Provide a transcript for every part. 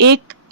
1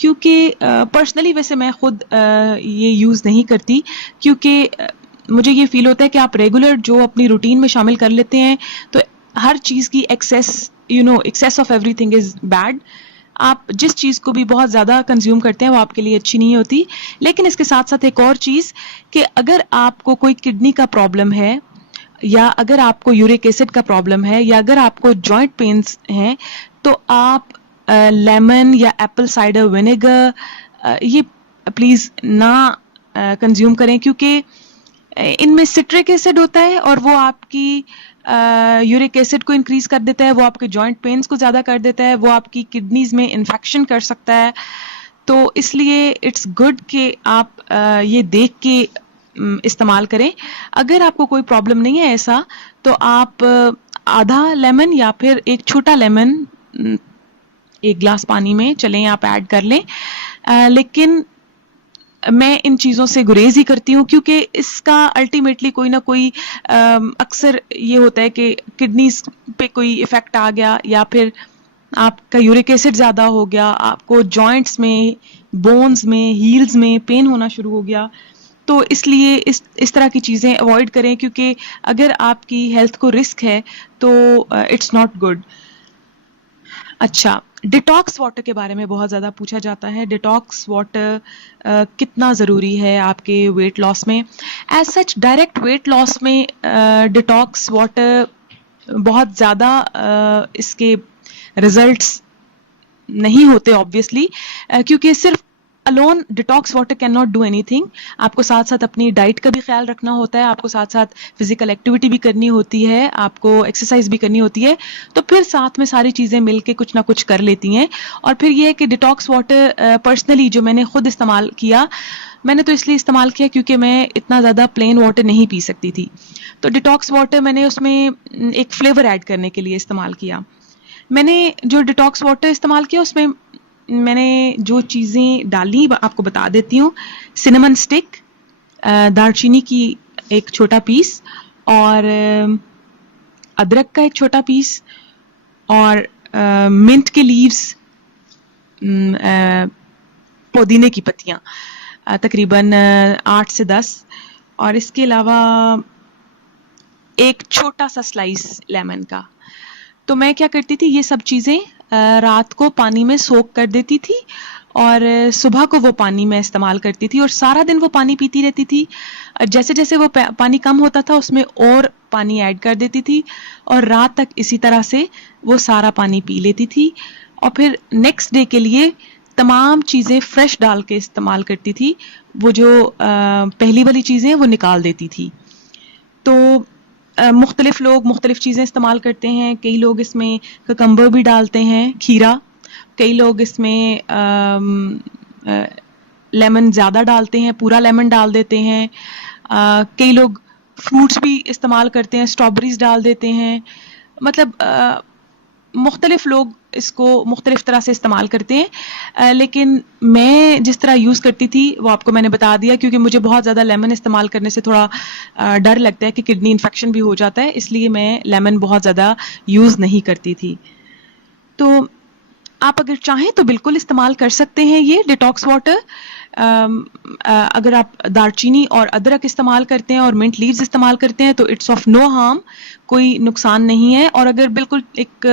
کیونکہ پرسنلی ویسے میں خود یہ یوز نہیں کرتی، کیونکہ مجھے یہ فیل ہوتا ہے کہ آپ ریگولر جو اپنی روٹین میں شامل کر لیتے ہیں تو ہر چیز کی access of every thing is bad. آپ جس چیز کو بھی بہت زیادہ کنزیوم کرتے ہیں وہ آپ کے لیے اچھی نہیں ہوتی. لیکن اس کے ساتھ ساتھ ایک اور چیز کہ اگر آپ کو کوئی کڈنی کا پرابلم ہے، یا اگر آپ کو یورک ایسڈ کا پرابلم ہے، یا اگر آپ کو جوائنٹ پینز ہیں، تو آپ لیمن یا ایپل سائڈر ونیگر یہ پلیز نہ کنزیوم کریں، کیونکہ ان میں سٹرک ایسڈ ہوتا ہے اور وہ آپ کی یورک ایسڈ کو انکریز کر دیتا ہے، وہ آپ کے جوائنٹ پینز کو زیادہ کر دیتا ہے، وہ آپ کی کڈنیز میں انفیکشن کر سکتا ہے. تو اس لیے اٹس گڈ کہ آپ یہ دیکھ کے استعمال کریں. اگر آپ کو کوئی پرابلم نہیں ہے ایسا تو آپ آدھا لیمن یا پھر ایک چھوٹا لیمن ایک گلاس پانی میں چلیں آپ ایڈ کر لیں. لیکن میں ان چیزوں سے گریز ہی کرتی ہوں، کیونکہ اس کا الٹیمیٹلی کوئی نہ کوئی اکثر یہ ہوتا ہے کہ کڈنیز پہ کوئی افیکٹ آ گیا، یا پھر آپ کا یورک ایسڈ زیادہ ہو گیا، آپ کو جوائنٹس میں، بونز میں، ہیلز میں پین ہونا شروع ہو گیا. تو اس لیے اس طرح کی چیزیں اوائڈ کریں، کیونکہ اگر آپ کی ہیلتھ کو رسک ہے تو اٹس ناٹ گڈ. اچھا، ڈیٹاکس واٹر کے بارے میں بہت زیادہ پوچھا جاتا ہے. ڈیٹاکس واٹر کتنا ضروری ہے آپ کے ویٹ لاس میں؟ As such direct weight loss میں ڈیٹاکس واٹر بہت زیادہ اس کے ریزلٹس نہیں ہوتے آبویسلی، کیونکہ صرف alone detox water can not do any thing. آپ کو ساتھ ساتھ اپنی ڈائٹ کا بھی خیال رکھنا ہوتا ہے، آپ کو ساتھ ساتھ فزیکل ایکٹیویٹی بھی کرنی ہوتی ہے، آپ کو ایکسرسائز بھی کرنی ہوتی ہے. تو پھر ساتھ میں ساری چیزیں مل کے کچھ نہ کچھ کر لیتی ہیں. اور پھر یہ ہے کہ ڈیٹاکس واٹر پرسنلی جو میں نے خود استعمال کیا، میں نے تو اس لیے استعمال کیا کیونکہ میں اتنا زیادہ پلین واٹر نہیں پی سکتی تھی. تو ڈیٹاکس واٹر میں نے اس میں ایک فلیور ایڈ کرنے کے لیے استعمال کیا. میں نے جو ڈیٹاکس واٹر استعمال کیا اس میں میں نے جو چیزیں ڈالی آپ کو بتا دیتی ہوں. سنمن اسٹک، دار چینی کی ایک چھوٹا پیس، اور ادرک کا ایک چھوٹا پیس، اور منٹ کے لیوز، پودینے کی پتیاں تقریباً 8 سے 10، اور اس کے علاوہ ایک چھوٹا سا سلائس لیمن کا. تو میں کیا کرتی تھی، یہ سب چیزیں رات کو پانی میں سوک کر دیتی تھی اور صبح کو وہ پانی میں استعمال کرتی تھی، اور سارا دن وہ پانی پیتی رہتی تھی. جیسے جیسے وہ پانی کم ہوتا تھا اس میں اور پانی ایڈ کر دیتی تھی، اور رات تک اسی طرح سے وہ سارا پانی پی لیتی تھی. اور پھر نیکسٹ ڈے کے لیے تمام چیزیں فریش ڈال کے استعمال کرتی تھی. وہ جو پہلی والی چیزیں وہ نکال دیتی تھی. تو مختلف لوگ مختلف چیزیں استعمال کرتے ہیں. کئی لوگ اس میں ککمبر بھی ڈالتے ہیں، کھیرا. کئی لوگ اس میں لیمن زیادہ ڈالتے ہیں، پورا لیمن ڈال دیتے ہیں. کئی لوگ فروٹس بھی استعمال کرتے ہیں، اسٹرابریز ڈال دیتے ہیں. مطلب مختلف لوگ اس کو مختلف طرح سے استعمال کرتے ہیں. لیکن میں جس طرح یوز کرتی تھی وہ آپ کو میں نے بتا دیا، کیونکہ مجھے بہت زیادہ لیمن استعمال کرنے سے تھوڑا ڈر لگتا ہے کہ کڈنی انفیکشن بھی ہو جاتا ہے، اس لیے میں لیمن بہت زیادہ یوز نہیں کرتی تھی. تو آپ اگر چاہیں تو بالکل استعمال کر سکتے ہیں یہ ڈیٹاکس واٹر. اگر آپ دار چینی اور ادرک استعمال کرتے ہیں اور منٹ لیوز استعمال کرتے ہیں تو اٹس آف نو ہارم، کوئی نقصان نہیں ہے. اور اگر بالکل ایک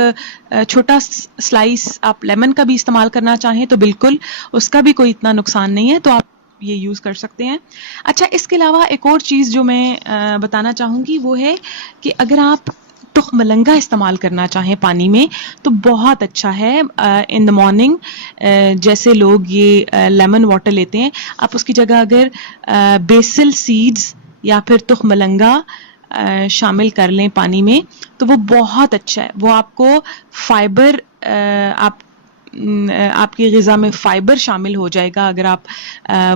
چھوٹا سلائس آپ لیمن کا بھی استعمال کرنا چاہیں تو بالکل اس کا بھی کوئی اتنا نقصان نہیں ہے، تو آپ یہ یوز کر سکتے ہیں. اچھا، اس کے علاوہ ایک اور چیز جو میں بتانا چاہوں گی وہ ہے کہ اگر آپ تخم مرنگا استعمال کرنا چاہیں پانی میں تو بہت اچھا ہے. ان دا مارننگ جیسے لوگ یہ لیمن واٹر لیتے ہیں، آپ اس کی جگہ اگر بیسل سیڈز یا پھر تخم مرنگا شامل کر لیں پانی میں تو وہ بہت اچھا ہے. وہ آپ کو فائبر، آپ کی غذا میں فائبر شامل ہو جائے گا اگر آپ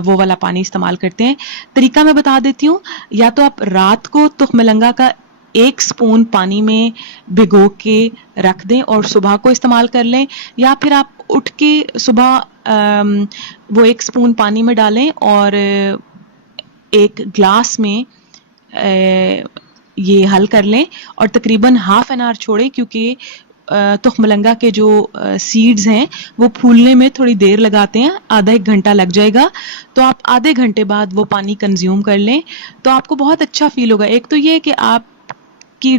وہ والا پانی استعمال کرتے ہیں. طریقہ میں بتا دیتی ہوں. یا تو آپ رات کو تخم مرنگا کا 1 سپون پانی میں بھگو کے رکھ دیں اور صبح کو استعمال کر لیں، یا پھر آپ اٹھ کے صبح وہ 1 سپون پانی میں ڈالیں اور ایک گلاس میں یہ حل کر لیں اور تقریباً ½ an hour چھوڑیں، کیونکہ تخم مرنگا کے جو سیڈز ہیں وہ پھولنے میں تھوڑی دیر لگاتے ہیں, آدھا ایک گھنٹہ لگ جائے گا, تو آپ آدھے گھنٹے بعد وہ پانی کنزیوم کر لیں تو آپ کو بہت اچھا فیل ہوگا. ایک تو یہ کہ آپ کی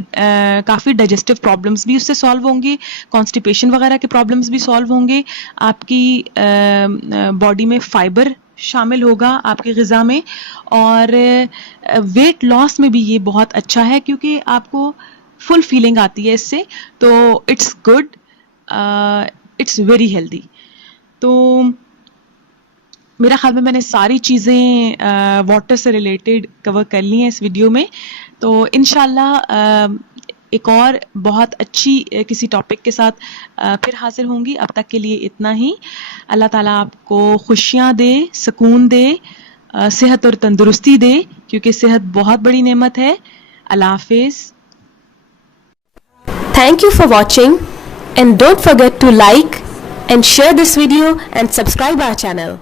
کافی ڈائجسٹو پرابلمس بھی اس سے سالو ہوں گی, کانسٹیپیشن وغیرہ کے پرابلمس بھی سالو ہوں گے, آپ کی باڈی میں فائبر شامل ہوگا آپ کی غذا میں, اور ویٹ لاس میں بھی یہ بہت اچھا ہے کیونکہ آپ کو فل فیلنگ آتی ہے اس سے, تو it's good, it's very healthy. تو میرا خیال میں نے ساری چیزیں واٹر سے ریلیٹڈ کور کر لی ہیں اس ویڈیو میں. تو انشاءاللہ ایک اور بہت اچھی کسی ٹاپک کے ساتھ پھر حاضر ہوں گی. اب تک کے لیے اتنا ہی. اللہ تعالیٰ آپ کو خوشیاں دے, سکون دے, صحت اور تندرستی دے, کیونکہ صحت بہت بڑی نعمت ہے. اللہ حافظ. Thank you for watching, and don't forget to like and share this video and subscribe our channel.